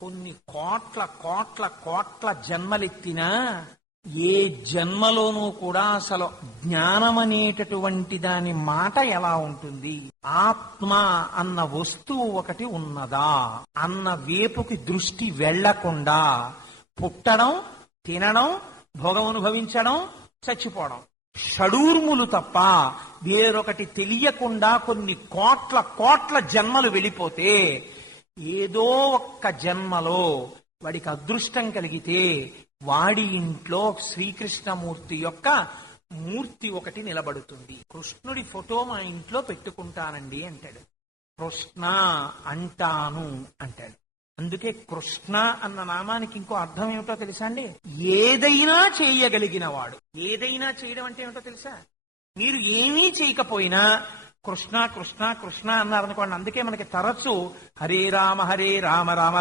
కొన్ని కోట్ల కోట్ల కోట్ల జన్మలెత్తినా ఏ జన్మలోనూ కూడా అసలు జ్ఞానం అనేటటువంటి దాని మాట ఎలా ఉంటుంది, ఆత్మ అన్న వస్తువు ఒకటి ఉన్నదా అన్న వేపుకి దృష్టి వెళ్లకుండా పుట్టడం, తినడం, భోగం అనుభవించడం, చచ్చిపోవడం, షడూర్ములు తప్ప వేరొకటి తెలియకుండా కొన్ని కోట్ల కోట్ల జన్మలు వెళ్ళిపోతే ఏదో ఒక్క జన్మలో వాడికి అదృష్టం కలిగితే వాడి ఇంట్లో శ్రీకృష్ణమూర్తి యొక్క మూర్తి ఒకటి నిలబడుతుంది. కృష్ణుడి ఫోటో మా ఇంట్లో పెట్టుకుంటానండి అంటాడు. కృష్ణ అంటాను అంటాడు. అందుకే కృష్ణ అన్న నామానికి ఇంకో అర్థం ఏమిటో తెలుసా అండి? ఏదైనా చేయగలిగిన వాడు. ఏదైనా చేయడం అంటే ఏమిటో తెలుసా? మీరు ఏమీ చేయకపోయినా కృష్ణ కృష్ణ కృష్ణ అన్నారనుకోండి. అందుకే మనకి తరచు హరే రామ రామ రామ